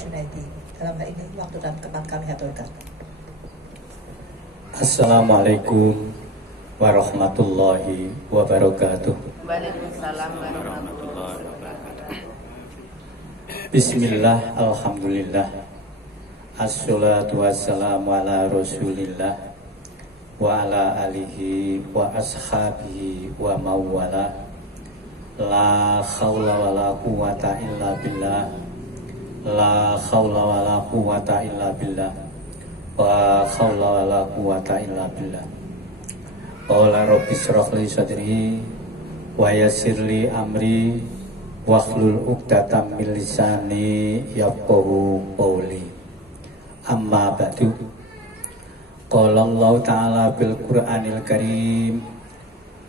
Junaidi. Dalam hal ini waktu dan tempat kami aturkan. Assalamualaikum warahmatullahi wabarakatuh. Waalaikumsalam warahmatullahi wabarakatuh. Bismillah, alhamdulillah, assalatu wassalamu ala rasulillah wa ala alihi wa ashabihi wa mawala. La khawla wa la quwata illa billah. La khawla wa la quwata illa billah. Wa khawla wa la quwata illa billah. Qala rabbi shrah li sadri wa yassir li amri wahlul 'uqdatam min lisani yafqahu qawli. Amma ba'du. Qala Allah ta'ala bil Qur'anil Karim.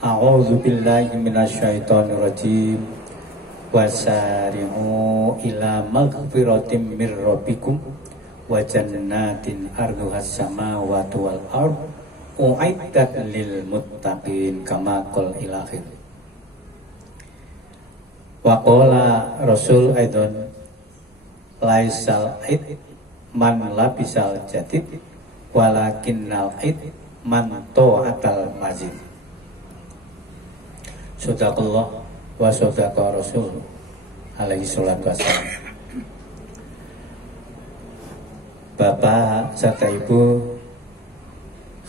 A'udzu billahi minasyaitonir rajim. Wasari'u ila maghfiratin mir rabbikum wa jannatin arduhas samawati wal ard u'iddat lil muttaqin kama qala ilakhir. Wa qala Rasul aidan laisal id man labisal jadid walakinnal id man ta'atal mazid. Sadaqallah wa sadaqa Rasul alaihi salatu wassalam. Bapak serta Ibu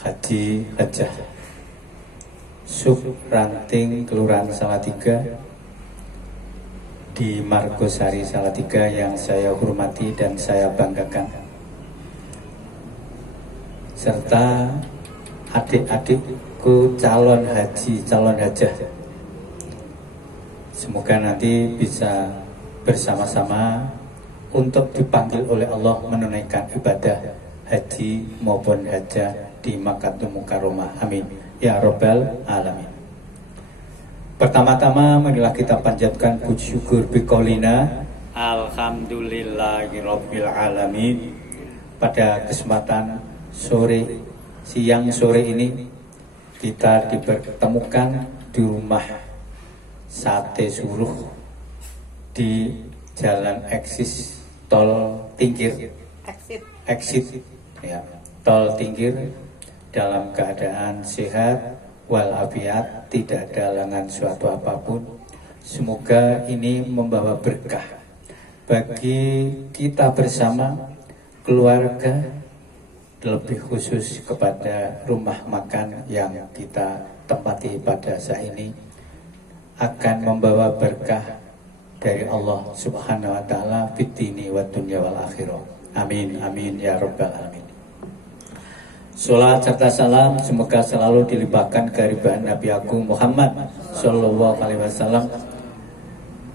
Haji Hajah Sub Ranting Kelurahan Salatiga di Margosari Salatiga yang saya hormati dan saya banggakan, serta adik-adikku calon haji, calon hajah. Semoga nanti bisa bersama-sama untuk dipanggil oleh Allah menunaikan ibadah haji maupun hajah di Makkahul Mukarramah. Amin ya rabbal alamin. Pertama-tama marilah kita panjatkan puji syukur biqaulina alhamdulillahirabbil alamin. Pada kesempatan siang sore ini kita dipertemukan di rumah Sate Suruh di Jalan Eksis Tol Tingkir, exit ya, Tol Tingkir, dalam keadaan sehat walafiat, tidak ada halangan suatu apapun. Semoga ini membawa berkah bagi kita bersama, keluarga, lebih khusus kepada rumah makan yang kita tempati pada saat ini, akan membawa berkah dari Allah Subhanahu wa taala fid dini wad dunya wal akhirah. Amin amin ya rabbal alamin. Salat serta salam semoga selalu dilimpahkan kehadiran Nabi Agung Muhammad sallallahu alaihi wasallam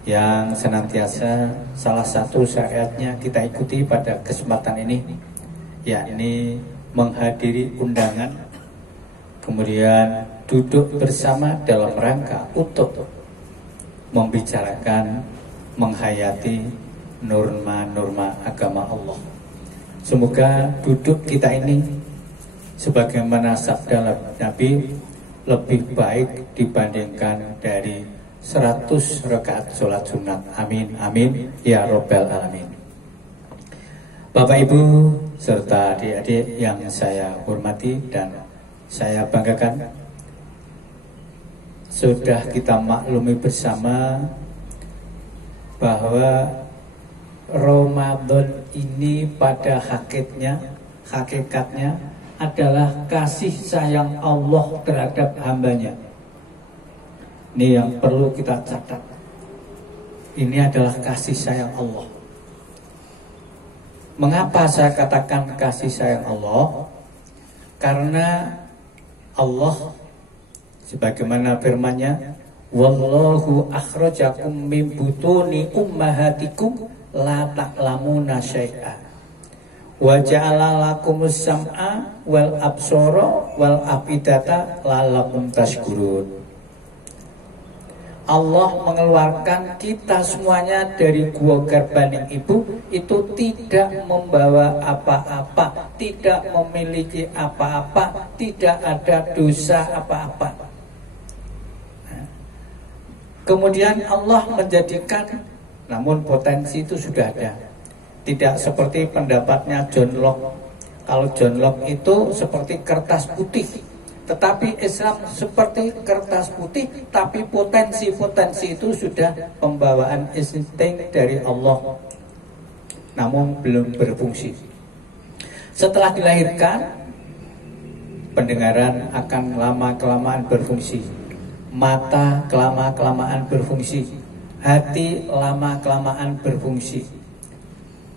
yang senantiasa salah satu syariatnya kita ikuti pada kesempatan ini, yakni menghadiri undangan, kemudian duduk bersama dalam rangka untuk membicarakan, menghayati norma-norma agama Allah. Semoga duduk kita ini sebagaimana sabda Nabi lebih baik dibandingkan dari 100 rakaat sholat sunat. Amin amin ya rabbal alamin. Bapak Ibu serta adik-adik yang saya hormati dan saya banggakan, sudah kita maklumi bersama bahwa Ramadan ini pada hakikatnya adalah kasih sayang Allah terhadap hambanya. Ini yang perlu kita catat. Ini adalah kasih sayang Allah. Mengapa saya katakan kasih sayang Allah? Karena Allah sebagaimana firman-Nya, wallahu akhrajakum min butuni ummahatikum la ta'lamuna syai'a wa ja'ala lakumus sam'a wal absara wal afidata la'allakum tashkurun. Allah mengeluarkan kita semuanya dari gua garbaning ibu itu tidak membawa apa-apa, tidak memiliki apa-apa, tidak ada dosa apa-apa. Kemudian Allah menjadikan, namun potensi itu sudah ada, tidak seperti pendapatnya John Locke. Kalau John Locke itu seperti kertas putih, tetapi Islam seperti kertas putih, tapi potensi-potensi itu sudah pembawaan insting dari Allah, namun belum berfungsi. Setelah dilahirkan, pendengaran akan lama-kelamaan berfungsi, mata lama-kelamaan berfungsi, hati lama-kelamaan berfungsi.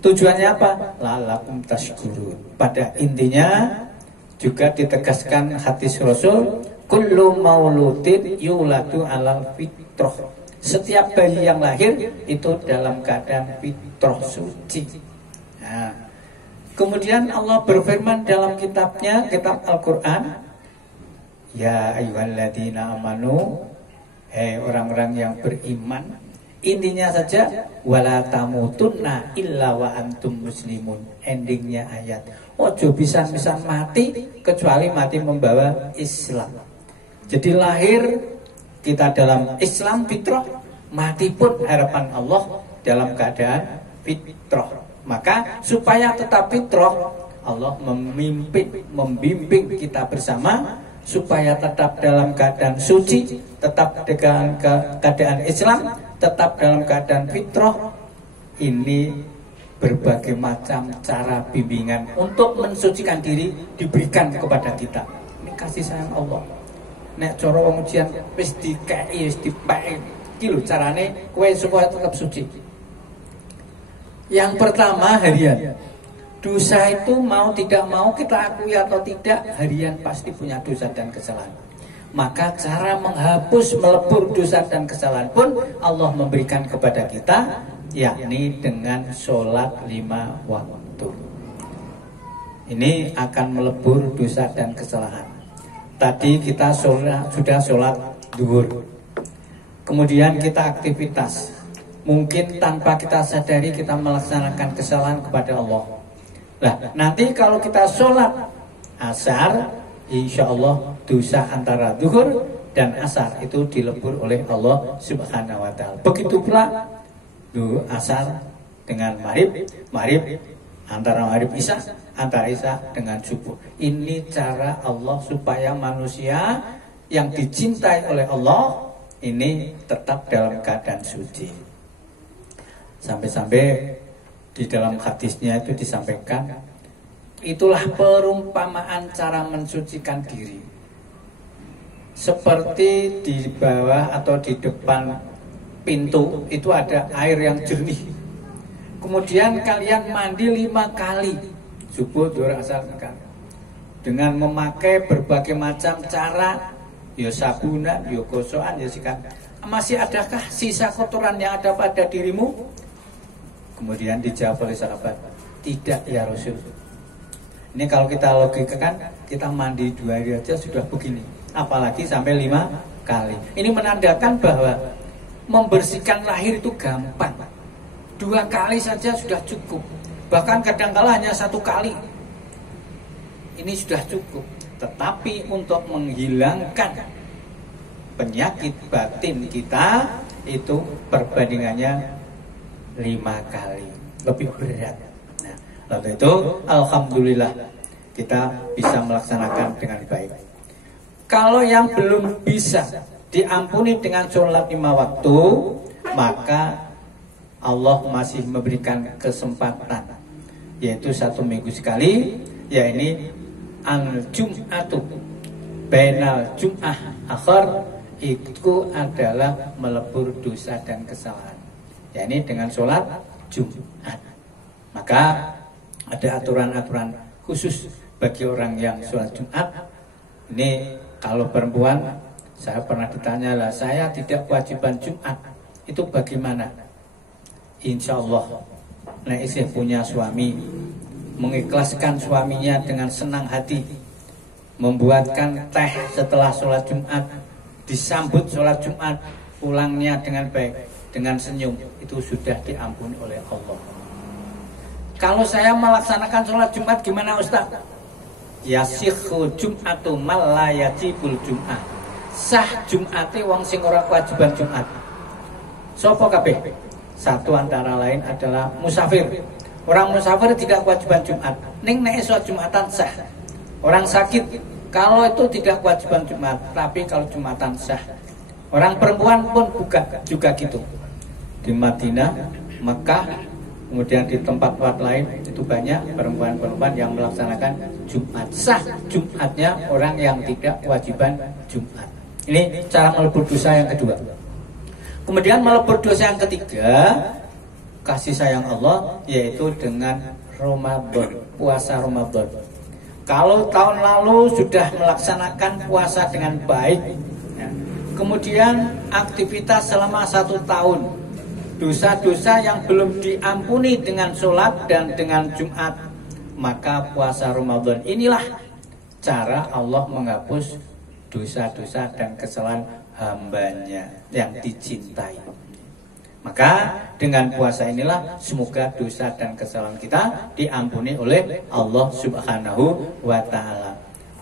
Tujuannya apa? La'allakum tashkurun. Pada intinya juga ditegaskan hadis Rasul, kullu mauludin yuladu alal fitrah. Setiap bayi yang lahir itu dalam keadaan fitrah suci. Nah, kemudian Allah berfirman dalam kitabnya, kitab Al-Quran, ya ayyuhalladzina amanu, hei orang-orang yang beriman. Intinya saja, wala tamutunna illa wa antum muslimun. Endingnya ayat, ojo bisa-bisa mati kecuali mati membawa Islam. Jadi lahir kita dalam Islam fitrah, mati pun harapan Allah dalam keadaan fitrah. Maka supaya tetap fitrah, Allah membimbing kita bersama supaya tetap dalam keadaan suci, tetap dengan keadaan Islam, tetap dalam keadaan fitrah. Ini berbagai macam cara bimbingan untuk mensucikan diri diberikan kepada kita. Ini kasih sayang Allah. Nek cara wong ujian wis dikei, wis dipek. Iki lho carane kowe supaya tetap suci. Yang pertama, harian. Dosa itu mau tidak mau kita akui atau tidak, harian pasti punya dosa dan kesalahan. Maka cara menghapus, melebur dosa dan kesalahan pun Allah memberikan kepada kita, yakni dengan sholat 5 waktu. Ini akan melebur dosa dan kesalahan. Tadi kita sudah sholat zuhur, kemudian kita aktivitas. Mungkin tanpa kita sadari kita melaksanakan kesalahan kepada Allah. Nah, nanti kalau kita sholat asar, insya Allah dosa antara zuhur dan asar itu dilebur oleh Allah Subhanahu wa ta'ala. Begitu pula asar dengan maghrib antara maghrib isya, antara isya dengan subuh. Ini cara Allah supaya manusia yang dicintai oleh Allah ini tetap dalam keadaan suci. Sampai-sampai di dalam hadisnya itu disampaikan, itulah perumpamaan cara mensucikan diri. Seperti di bawah atau di depan pintu itu ada air yang jernih. Kemudian kalian mandi 5 kali, subuh, zuhur, asar, dengan memakai berbagai macam cara, ya sabunan, ya gosokan, ya sikat. Masih adakah sisa kotoran yang ada pada dirimu? Kemudian dijawab oleh sahabat, tidak ya Rasul. Ini kalau kita logikakan, kita mandi 2 hari aja sudah begini, apalagi sampai 5 kali. Ini menandakan bahwa membersihkan lahir itu gampang. 2 kali saja sudah cukup. Bahkan kadang-kala hanya 1 kali. Ini sudah cukup. Tetapi untuk menghilangkan penyakit batin kita, itu perbandingannya 5 kali, lebih berat. Nah, lalu itu alhamdulillah kita bisa melaksanakan dengan baik. Kalau yang belum bisa diampuni dengan sholat 5 waktu, maka Allah masih memberikan kesempatan, yaitu 1 minggu sekali, yaitu al-jum'atu bainal jum'ah akhir, itu adalah melebur dosa dan kesalahan, yakni dengan sholat Jumat. Maka ada aturan-aturan khusus bagi orang yang sholat Jumat. Ini kalau perempuan, saya pernah ditanya lah, saya tidak kewajiban Jumat, itu bagaimana? Insya Allah, nek isih punya suami, mengikhlaskan suaminya dengan senang hati, membuatkan teh setelah sholat Jumat, disambut sholat Jumat, pulangnya dengan baik, dengan senyum, itu sudah diampuni oleh Allah. Kalau saya melaksanakan sholat Jumat gimana Ustaz? Yasikhu Jum'atu malayajibul Jum'ah. Sah Jum'ate wong sing ora kewajiban Jumat. Sopo kabeh? Satu antara lain adalah musafir. Orang musafir tidak kewajiban Jumat. Ning nek iso Jumatan sah. Orang sakit kalau itu tidak kewajiban Jumat, tapi kalau Jumatan sah. Orang perempuan pun juga gitu. Di Madinah, Mekah, kemudian di tempat-tempat lain itu banyak perempuan-perempuan yang melaksanakan Jumat sah. Jumatnya orang yang tidak kewajiban Jumat. Ini cara melebur dosa yang kedua. Kemudian melebur dosa yang ketiga, kasih sayang Allah, yaitu dengan Ramadan, puasa Ramadan. Kalau tahun lalu sudah melaksanakan puasa dengan baik, ya, kemudian aktivitas selama 1 tahun, dosa-dosa yang belum diampuni dengan sholat dan dengan Jumat, maka puasa Ramadan inilah cara Allah menghapus dosa-dosa dan kesalahan hambanya yang dicintai. Maka dengan puasa inilah semoga dosa dan kesalahan kita diampuni oleh Allah Subhanahu wa taala.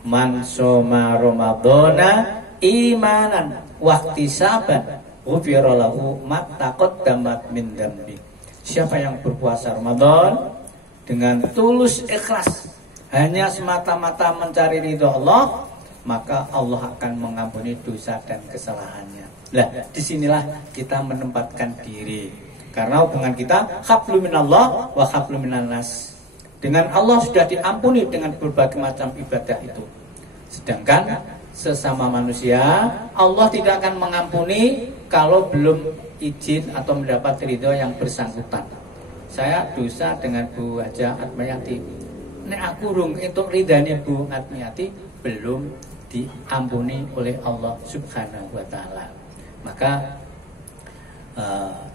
Man shoma ramadhana imanan wa ihtisaban ghufira lahu ma taqaddamat min dzambi. Siapa yang berpuasa Ramadan dengan tulus ikhlas, hanya semata-mata mencari ridho Allah, maka Allah akan mengampuni dosa dan kesalahannya. Nah, disinilah kita menempatkan diri. Karena hubungan kita hablum minallah wa hablum minannas. Dengan Allah sudah diampuni dengan berbagai macam ibadah itu. Sedangkan sesama manusia, Allah tidak akan mengampuni kalau belum izin atau mendapat ridho yang bersangkutan. Saya dosa dengan Bu Haja Atmayati. Nek aku rung entuk ridhane Bu Atmayati belum diampuni oleh Allah Subhanahu wa taala. Maka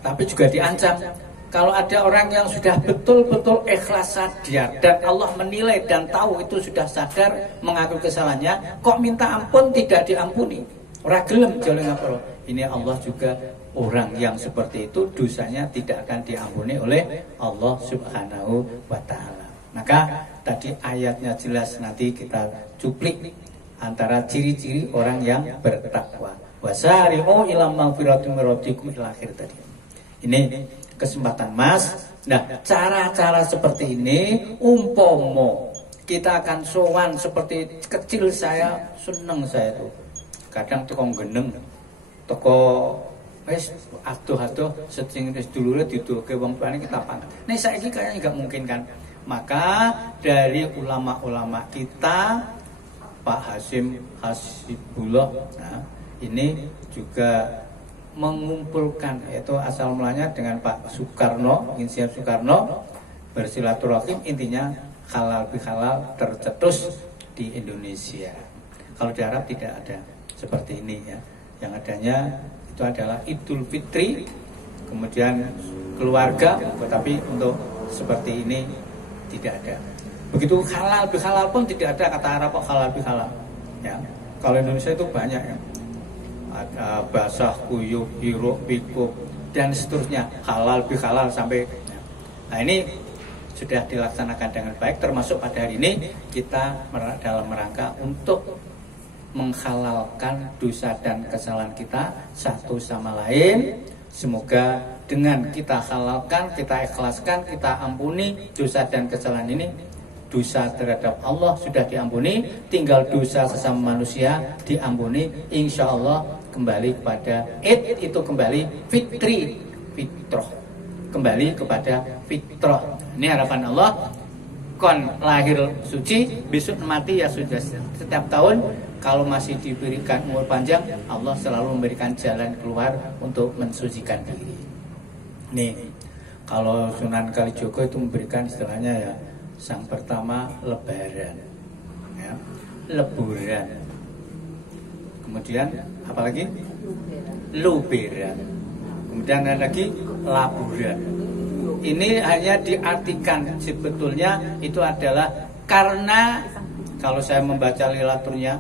tapi juga diancam kalau ada orang yang sudah betul-betul ikhlas sadar dan Allah menilai dan tahu itu sudah sadar mengaku kesalahannya, kok minta ampun tidak diampuni, ora gelem jole ngapura. Ini Allah juga orang yang seperti itu dosanya tidak akan diampuni oleh Allah Subhanahu wa taala. Maka tadi ayatnya jelas, nanti kita cuplik antara ciri-ciri orang yang bertakwa. Wasari'u ila magfiratin min rabbikum ila akhir tadi. Ini kesempatan Mas. Nah, cara-cara seperti ini umpomo kita akan sowan seperti kecil saya seneng saya tuh. Kadang teko geneng, teko wis adoh-adoh seding wis dulure diduke wong tuane kita pangan. Nek saiki kayaknya enggak mungkin kan. Maka dari ulama-ulama kita, Pak Hasim Hasibullah, nah, ini juga mengumpulkan, yaitu asal mulanya dengan Pak Soekarno, Insinyur Soekarno, bersilaturahim, intinya halal bihalal tercetus di Indonesia. Kalau di Arab tidak ada seperti ini ya. Yang adanya itu adalah Idul Fitri, kemudian keluarga, tetapi untuk seperti ini tidak ada. Begitu halal bihalal pun tidak ada kata Arab kok halal bihalal. Ya. Kalau Indonesia itu banyak ya. Ada basah, kuyup, hiruk, pikuk dan seterusnya, halal bihalal sampai. Nah, ini sudah dilaksanakan dengan baik, termasuk pada hari ini kita dalam rangka untuk menghalalkan dosa dan kesalahan kita satu sama lain. Semoga dengan kita halalkan, kita ikhlaskan, kita ampuni dosa dan kesalahan ini, dosa terhadap Allah sudah diampuni, tinggal dosa sesama manusia diampuni. Insya Allah kembali kepada Id itu kembali fitri, fitrah, kembali kepada fitrah. Ini harapan Allah. Kon lahir suci, besok mati ya sudah. Setiap tahun kalau masih diberikan umur panjang, Allah selalu memberikan jalan keluar untuk mensucikan diri. Nih, kalau Sunan Kalijogo itu memberikan istilahnya ya, sang pertama lebaran, ya, leburan. Kemudian apalagi luberan. Kemudian ada lagi laburan. Ini hanya diartikan sebetulnya itu adalah karena kalau saya membaca literaturnya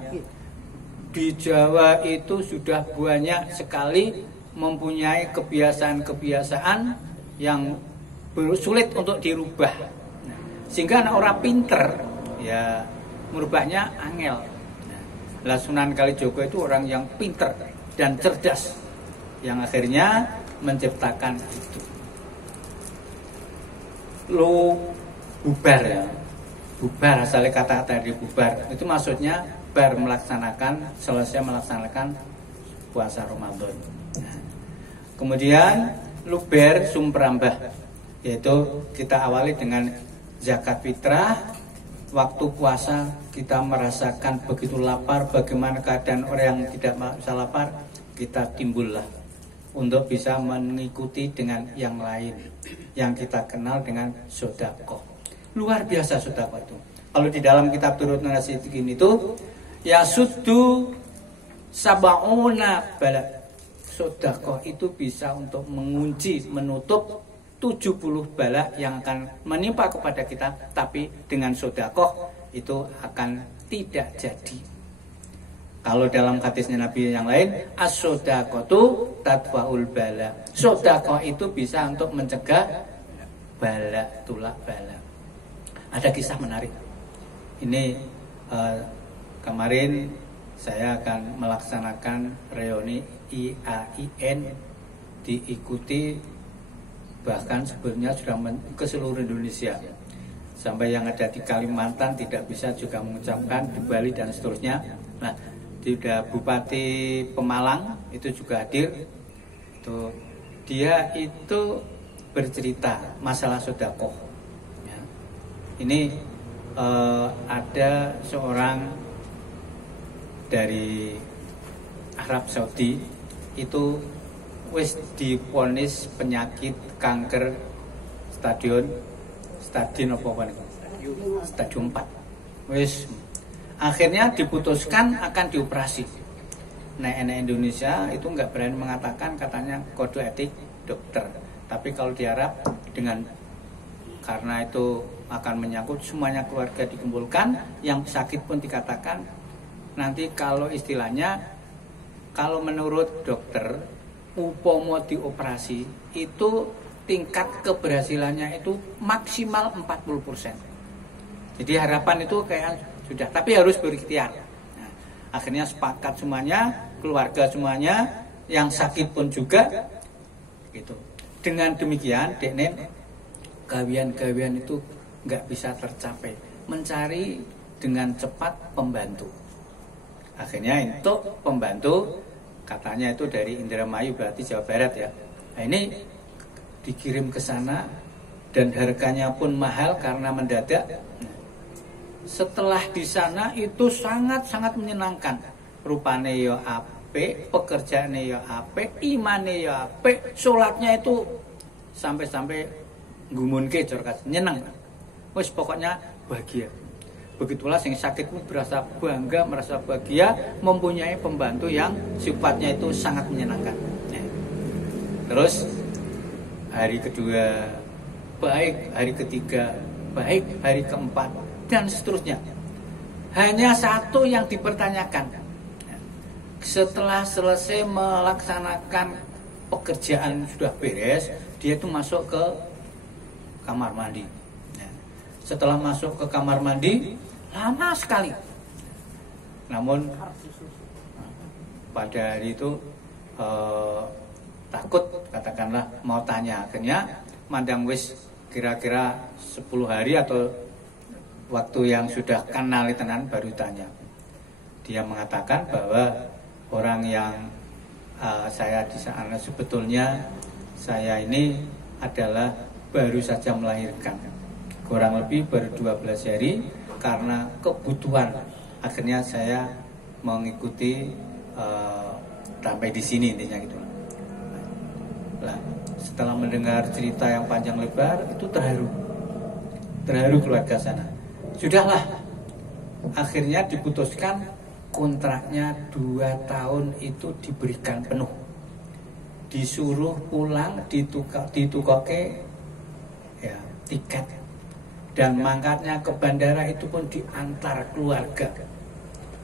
di Jawa itu sudah banyak sekali mempunyai kebiasaan-kebiasaan yang sulit untuk dirubah. Sehingga anak orang pinter ya merubahnya angel. Lah Sunan Kalijogo itu orang yang pinter dan cerdas yang akhirnya menciptakan itu. lu bubar ya. Bubar, asalnya kata-kata dari bubar itu maksudnya selesai melaksanakan puasa Ramadan. Nah, kemudian luber sumprambah, yaitu kita awali dengan zakat fitrah. Waktu puasa kita merasakan begitu lapar, bagaimana keadaan orang yang tidak bisa lapar, kita timbullah untuk bisa mengikuti dengan yang lain yang kita kenal dengan sedekah. Luar biasa sedekah itu. Kalau di dalam kitab Turut Nasihin itu ya suddu sabauna bala. Sedekah itu bisa untuk mengunci, menutup 70 bala yang akan menimpa kepada kita, tapi dengan sedekah itu akan tidak jadi. Kalau dalam hadisnya Nabi yang lain, as-shadaqatu tadfa'ul bala. Sedekah itu bisa untuk mencegah bala, tulak bala. Ada kisah menarik. Ini kemarin saya akan melaksanakan reuni IAIN, diikuti bahkan sebenarnya sudah ke seluruh Indonesia, sampai yang ada di Kalimantan tidak bisa juga mengucapkan, di Bali dan seterusnya. Nah, tidak Bupati Pemalang itu juga hadir. Dia itu bercerita masalah sedekah. Ya. Ini ada seorang dari Arab Saudi itu wis divonis penyakit kanker stadium apa stadium 4. Wis akhirnya diputuskan akan dioperasi. Nah, Indonesia itu nggak berani mengatakan, katanya kode etik dokter. Tapi kalau di Arab karena itu akan menyangkut semuanya keluarga dikumpulkan, yang sakit pun dikatakan. Nanti kalau istilahnya, kalau menurut dokter upomo dioperasi itu tingkat keberhasilannya itu maksimal 40%. Jadi harapan itu kayak sudah, tapi harus berikhtiar. Nah, akhirnya sepakat semuanya, keluarga semuanya, yang sakit pun juga gitu. Dengan demikian, deknen gawian-gawian itu nggak bisa tercapai. Mencari dengan cepat pembantu. Akhirnya untuk pembantu, katanya itu dari Indramayu, berarti Jawa Barat ya. Nah, ini dikirim ke sana dan harganya pun mahal karena mendadak. Setelah di sana itu sangat-sangat menyenangkan. Rupane yo apik, pekerjaane yo apik, imane yo apik, salatnya itu sampai-sampai ngumunke jorkas, nyeneng. Wis pokoknya bahagia. Begitulah yang sakit pun berasa bangga, merasa bahagia mempunyai pembantu yang sifatnya itu sangat menyenangkan. Terus hari kedua baik, hari ketiga baik, hari keempat dan seterusnya. Hanya satu yang dipertanyakan. Setelah selesai melaksanakan pekerjaan sudah beres, dia itu masuk ke kamar mandi. Setelah masuk ke kamar mandi, lama sekali. Namun pada hari itu takut, katakanlah mau tanya. Akhirnya mandang wis kira-kira 10 hari atau waktu yang sudah kenal tenan baru tanya. Dia mengatakan bahwa orang yang saya di sana, sebetulnya saya ini adalah baru saja melahirkan. Kurang lebih baru 12 hari, karena kebutuhan akhirnya saya mengikuti sampai di sini, intinya gitu. Nah, setelah mendengar cerita yang panjang lebar itu terharu keluarga sana. Sudahlah, akhirnya diputuskan kontraknya 2 tahun itu diberikan penuh. Disuruh pulang, ditukoke ya tiket, dan mangkatnya ke bandara itu pun diantar keluarga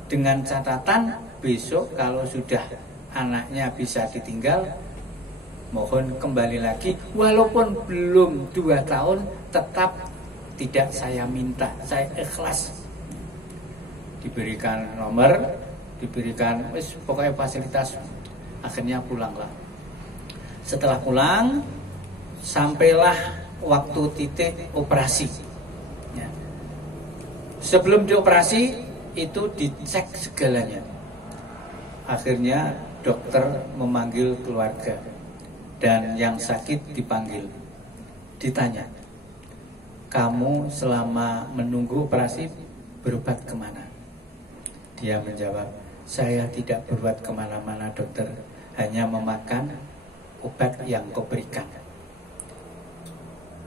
dengan catatan besok kalau sudah anaknya bisa ditinggal, mohon kembali lagi, walaupun belum 2 tahun tetap tidak saya minta, saya ikhlas. Diberikan nomor, diberikan pokoknya fasilitas. Akhirnya pulanglah. Setelah pulang, sampailah waktu titik operasi. Ya. Sebelum dioperasi itu dicek segalanya. Akhirnya dokter memanggil keluarga dan yang sakit dipanggil. Ditanya, kamu selama menunggu operasi berobat kemana? Dia menjawab, saya tidak berobat kemana-mana dokter, hanya memakan obat yang kau berikan.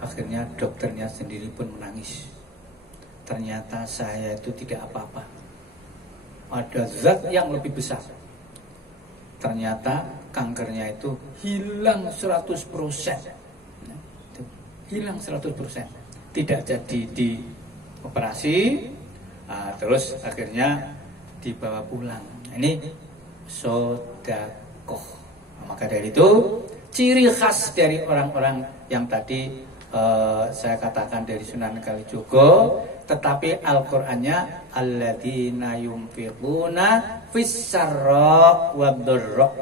Akhirnya dokternya sendiri pun menangis. Ternyata saya itu tidak apa-apa. Ada zat yang lebih besar. Ternyata kankernya itu hilang 100%. Hilang 100%. Tidak jadi dioperasi. Terus akhirnya dibawa pulang. Ini sodakoh. Maka dari itu ciri khas dari orang-orang yang tadi saya katakan dari Sunan Kalijogo, tetapi Al-Qur'annya alladzina yunfiquna fis-sarra wad-dharra.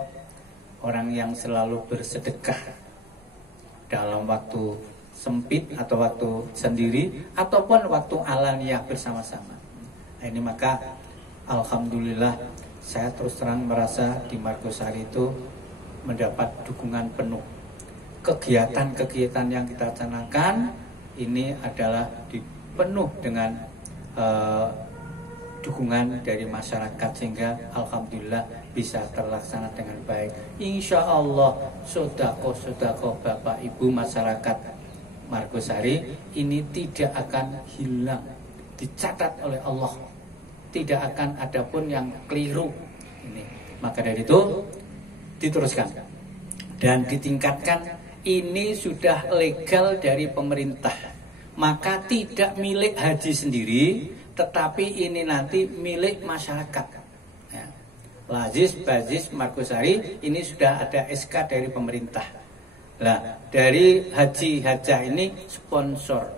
Orang yang selalu bersedekah dalam waktu sempit atau waktu sendiri ataupun waktu alaniyah bersama-sama. Ini maka alhamdulillah saya terus terang merasa di Margosari itu mendapat dukungan penuh. Kegiatan-kegiatan yang kita canangkan ini adalah dipenuh dengan dukungan dari masyarakat sehingga alhamdulillah bisa terlaksana dengan baik. Insya Allah sedekah Bapak Ibu masyarakat Margosari ini tidak akan hilang, dicatat oleh Allah, tidak akan ada pun yang keliru. Ini maka dari itu diteruskan dan ditingkatkan. Ini sudah legal dari pemerintah, maka tidak milik haji sendiri, tetapi ini nanti milik masyarakat. Ya. Lazis Bazis Margosari ini sudah ada SK dari pemerintah. Nah, dari haji hajah ini sponsor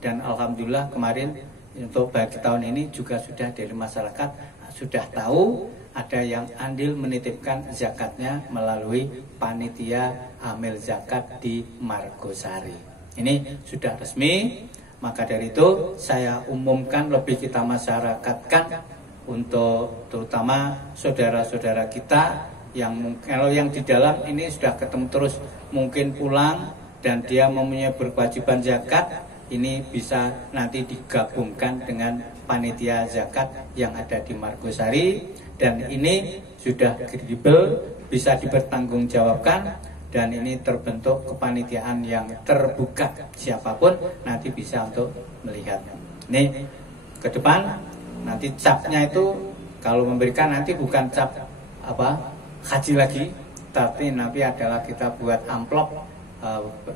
dan alhamdulillah kemarin untuk bagi tahun ini juga sudah dari masyarakat sudah tahu. Ada yang andil menitipkan zakatnya melalui panitia amil zakat di Margosari. Ini sudah resmi, maka dari itu saya umumkan lebih kita masyarakatkan untuk terutama saudara-saudara kita yang kalau yang di dalam ini sudah ketemu terus mungkin pulang dan dia mempunyai berkewajiban zakat, ini bisa nanti digabungkan dengan panitia zakat yang ada di Margosari. Dan ini sudah kredibel, bisa dipertanggungjawabkan, dan ini terbentuk kepanitiaan yang terbuka, siapapun nanti bisa untuk melihat. Ini ke depan nanti capnya itu kalau memberikan nanti bukan cap haji lagi, tapi nanti adalah kita buat amplop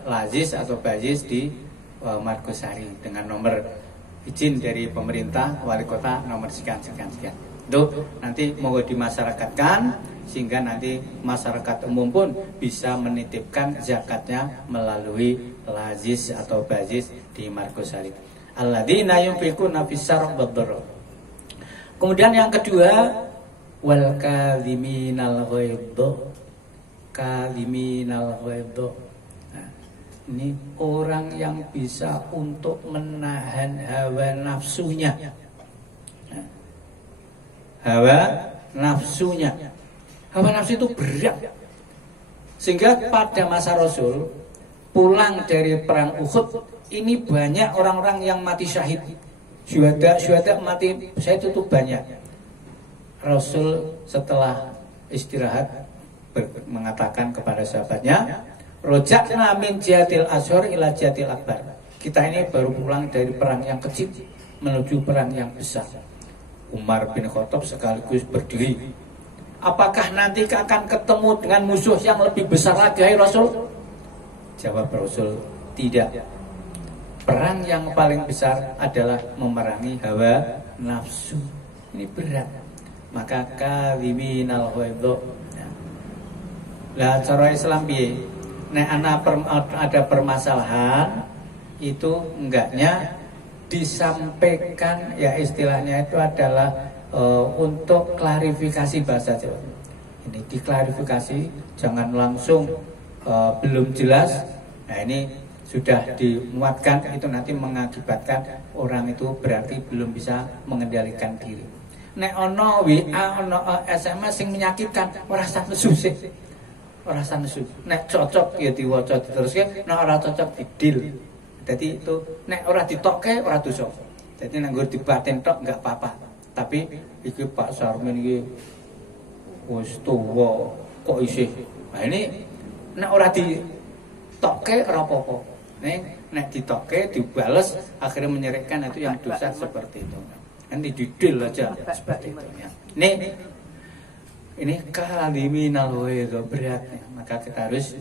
lazis atau bazis di Margosari dengan nomor izin dari pemerintah wali kota nomor sekian. Itu nanti mau dimasyarakatkan sehingga nanti masyarakat umum pun bisa menitipkan zakatnya melalui lazis atau bazis di Margosari. Alladzina yunfiquna fis-sarra wad-dharra. Kemudian yang kedua, wal kadhiminal ghaidh. Nah, ini orang yang bisa untuk menahan hawa nafsunya. Hawa nafsu itu berat, sehingga pada masa Rasul pulang dari perang Uhud ini banyak orang-orang yang mati syahid, syuhada mati syahid itu banyak. Rasul setelah istirahat mengatakan kepada sahabatnya, rojakna min jihatil ashor ila jihatil akbar. Kita ini baru pulang dari perang yang kecil menuju perang yang besar. Umar bin Khattab sekaligus berdiri. Apakah nanti akan ketemu dengan musuh yang lebih besar lagi, hai Rasul? Jawab Rasul, tidak. Perang yang paling besar adalah memerangi hawa nafsu. Ini berat. Maka kadhiminal ghaidh. Lah cara Islam piye? Nek ada permasalahan itu enggaknya disampaikan, ya istilahnya itu adalah untuk klarifikasi bahasa Jawa. Ini diklarifikasi, jangan langsung belum jelas. Nah ini sudah dimuatkan itu nanti mengakibatkan orang itu berarti belum bisa mengendalikan diri. Nek ono WA, ono SMS sing menyakitkan, ora usah nesu sih. Ora usah nesu. Nek cocok ya diwaca diteruske, nek ora cocok didil. Jadi itu nek ora ditokke ora dosa. Jadi nek nggo dibatin tok enggak apa-apa. Tapi iki Pak Sarmin iki wis tuwa kok isih. Nah ini nek ora ditokke ora apa-apa. Nek ditokke dibales akhirnya menyerahkan itu yang dosa seperti itu. Kan dididil aja seperti itu ya. Ini kaliminal itu beratnya, maka kita harus.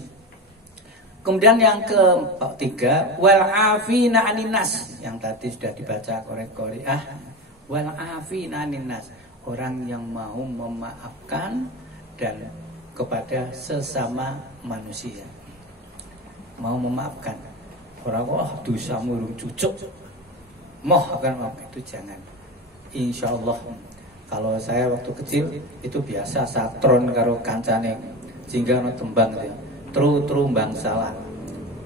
Kemudian yang ketiga, wal afina anin nas, yang tadi sudah dibaca Qori'ah. Wal afina anin nas, orang yang mau memaafkan dan kepada sesama manusia. Mau memaafkan. Orang dosa murung cucuk. Moh akan maaf itu jangan. Insya Allah kalau saya waktu kecil itu biasa satron karo kancane sehingga ono tembang ya tru bangsalah.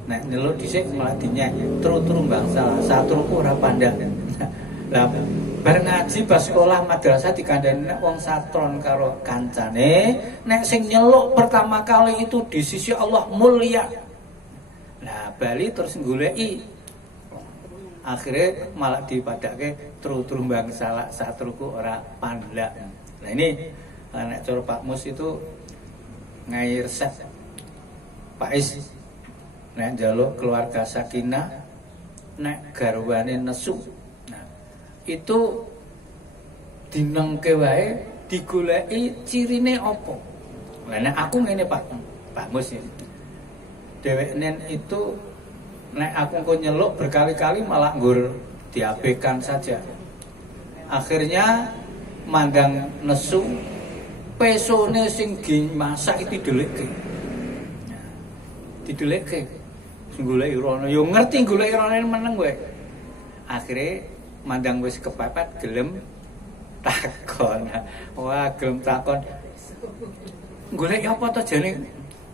Nek nyeluk dhisik malah dinyanyi tru bangsalah satruku ora pandang. Lah bar ngaji pas sekolah madrasah dikandani nek wong satron karo kancane nek sing nyeluk pertama kali itu di sisi Allah mulia. Nah bali terus goleki akhirnya malah dipadake tru bangsalah satruku ora pandang. Nah ini nek cara Pak Mus itu ngai resep Pak Is nek njaluk keluarga sakinah nek garwane nesu. Nah itu dinengke wae digoleki cirine apa. Lah nek aku ngene Pak Mus ya. Dheweknen itu nek aku kok nyeluk berkali-kali malah nggur diabaikan saja. Akhirnya mandang nesu pesone sing dimasak itu dideleke. Dideleke. Sing goleki rono yo ngerti goleki rono meneng kowe. Akhire mandang wis kepepet gelem takon. Wah, gelem takon. Goleki apa to jane?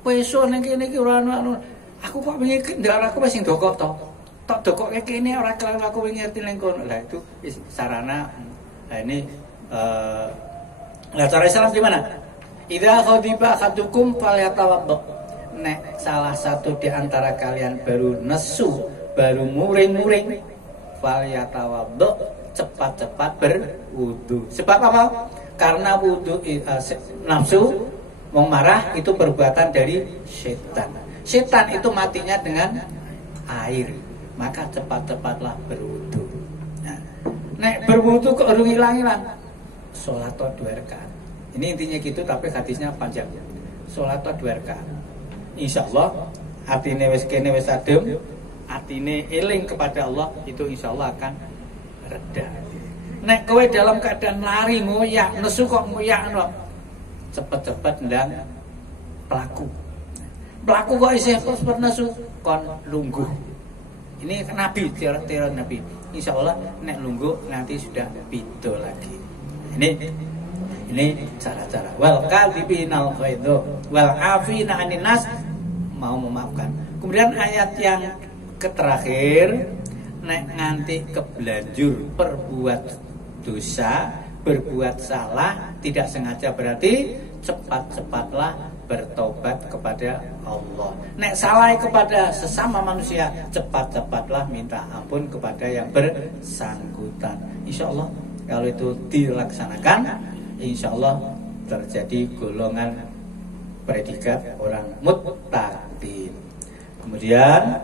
Pesone kene iki ora ono. Aku kok wingi ndaraku wis sing dokok to. Tok dokoke kene ora kelem aku wingi ngerti ning kono. Lah itu sarana. Nah ini cara Islam gimana? Idza khadiba ahadukum falyatawaddo. Nek salah satu di antara kalian baru nesu, baru muring-muring, falyatawaddo, cepat-cepat berwudu. Sebab apa? Karena wudu nafsu mau marah itu perbuatan dari setan. Setan itu matinya dengan air. Maka cepat-cepatlah berwudu. Nah, nek berwudu kok urung ilang-ilang. Salat 2 rakaat. Ini intinya gitu tapi hadisnya panjang. Salat 2 rakaat. Insyaallah atine wis kene wis adem, atine eling kepada Allah itu insyaallah akan reda. Nek kowe dalam keadaan lari ngoyak, nesu kok ngoyak no. Cepet-cepet ndang pelaku. Pelaku kok isih nesu kon lungguh. Ini Nabi, teori Nabi. Insya Allah nek lungguh nanti sudah beda lagi. Ini cara-cara. Wal kadhibinal ghaidho wal afina 'anil nas, mau memaafkan. Kemudian ayat yang terakhir, nek nganti kebelanjur berbuat dosa, berbuat salah, tidak sengaja berarti cepat-cepatlah bertobat kepada Allah. Nek salah kepada sesama manusia, cepat-cepatlah minta ampun kepada yang bersangkutan. Insya Allah kalau itu dilaksanakan, insya Allah terjadi golongan predikat orang muttaqin. Kemudian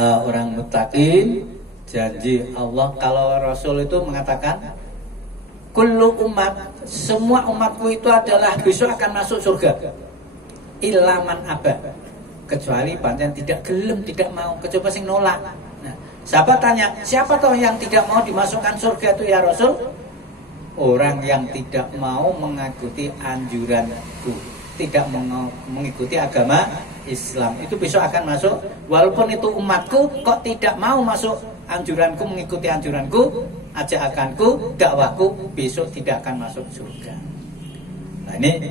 orang muttaqin, janji Allah, kalau Rasul itu mengatakan kullu umat, semua umatku itu adalah besok akan masuk surga. Ilaman abad, kecuali pancen tidak gelem, tidak mau, kecuali sing nolak. Nah, sahabat tanya, siapa toh yang tidak mau dimasukkan surga itu ya Rasul? Orang yang tidak mau mengikuti anjuranku, tidak mengikuti agama Islam, itu besok akan masuk. Walaupun itu umatku, kok tidak mau masuk anjuranku, mengikuti anjuranku, ajakanku, dakwahku, besok tidak akan masuk surga. Nah ini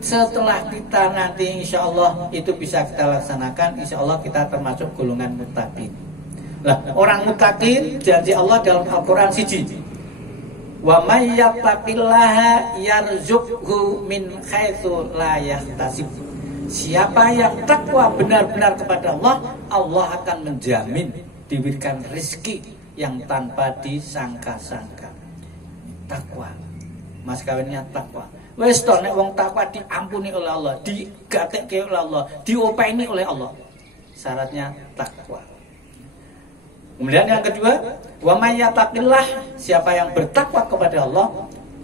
setelah kita nanti insya Allah itu bisa kita laksanakan, insya Allah kita termasuk golongan muttaqin. Lah, orang muttaqin janji Allah dalam Al-Quran siji. Wa may yattaqillaha yarzuqhu min haitsu la yahtasib. Siapa yang takwa benar-benar kepada Allah, Allah akan menjamin diberikan rezeki yang tanpa disangka-sangka. Takwa. Mas kawinnya takwa. Wes to nek wong takwa diampuni oleh Allah, digatekke oleh Allah, diopeni oleh Allah. Syaratnya takwa. Kemudian yang kedua, wa may yattaqillah, siapa yang bertakwa kepada Allah,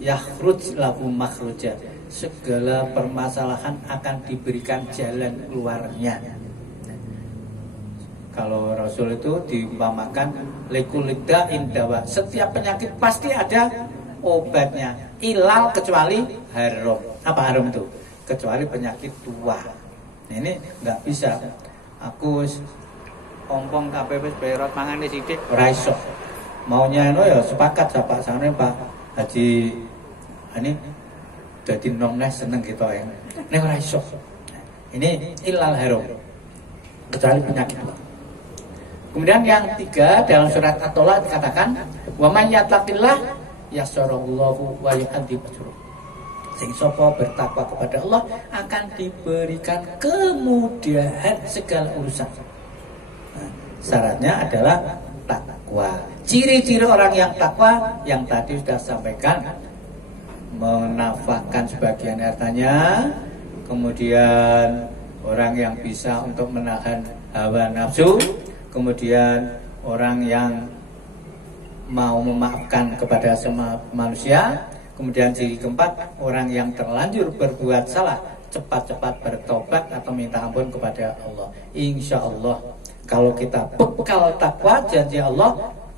yakhruj lahu makhruja. Segala permasalahan akan diberikan jalan keluarnya. Kalau Rasul itu diumpamakan likulida indawa, setiap penyakit pasti ada obatnya. Ilal kecuali haram. Apa haram itu? Kecuali penyakit tua. Nah, ini nggak bisa. Aku ompong KPP bayar mangane sithik ora iso. Maunya ya sepakat Pak Sane Pak Haji ini dadi nomnes seneng gitu ya. Nek ora iso. Ini ilal haram. Kecuali penyakit tua. Kemudian yang tiga dalam surat At-Tolak dikatakan wa may yattaqillah yasarallahu wa yu'adhib ajruh. Sing sapa bertakwa kepada Allah akan diberikan kemudahan segala urusan. Nah, syaratnya adalah takwa. Ciri-ciri orang yang takwa yang tadi sudah sampaikan, menafkahkan sebagian hartanya, kemudian orang yang bisa untuk menahan hawa nafsu, kemudian orang yang mau memaafkan kepada semua manusia, kemudian ciri keempat, orang yang terlanjur berbuat salah cepat-cepat bertobat atau minta ampun kepada Allah. Insya Allah kalau kita bekal takwa, janji Allah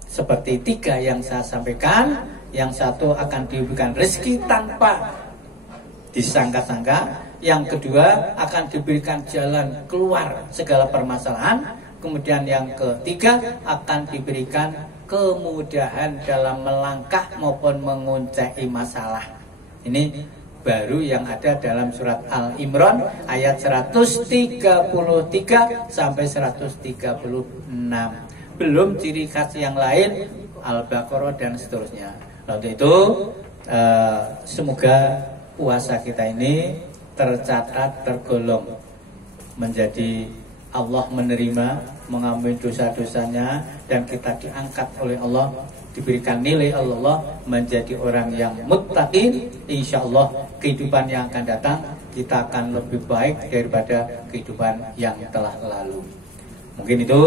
seperti tiga yang saya sampaikan. Yang satu akan diberikan rezeki tanpa disangka-sangka, yang kedua akan diberikan jalan keluar segala permasalahan, kemudian yang ketiga akan diberikan kemudahan dalam melangkah maupun menguncai masalah. Ini baru yang ada dalam surat Al-Imran ayat 133 sampai 136. Belum ciri khas yang lain, Al-Baqarah dan seterusnya. Lalu itu semoga puasa kita ini tercatat, tergolong menjadi Allah menerima, mengampuni dosa-dosanya, dan kita diangkat oleh Allah, diberikan nilai Allah menjadi orang yang muttaqin. Insya Allah kehidupan yang akan datang kita akan lebih baik daripada kehidupan yang telah lalu. Mungkin itu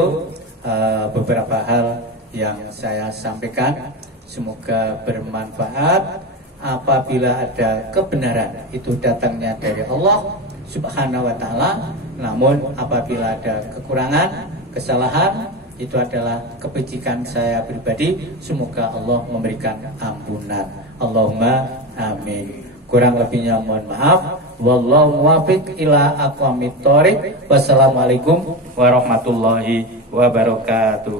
beberapa hal yang saya sampaikan. Semoga bermanfaat. Apabila ada kebenaran itu datangnya dari Allah Subhanahu wa ta'ala. Namun apabila ada kekurangan, kesalahan, itu adalah kepecikan saya pribadi. Semoga Allah memberikan ampunan. Allahumma amin. Kurang lebihnya mohon maaf. Wallahu muwaffiq ila aqwamit thoriq. Wassalamualaikum warahmatullahi wabarakatuh.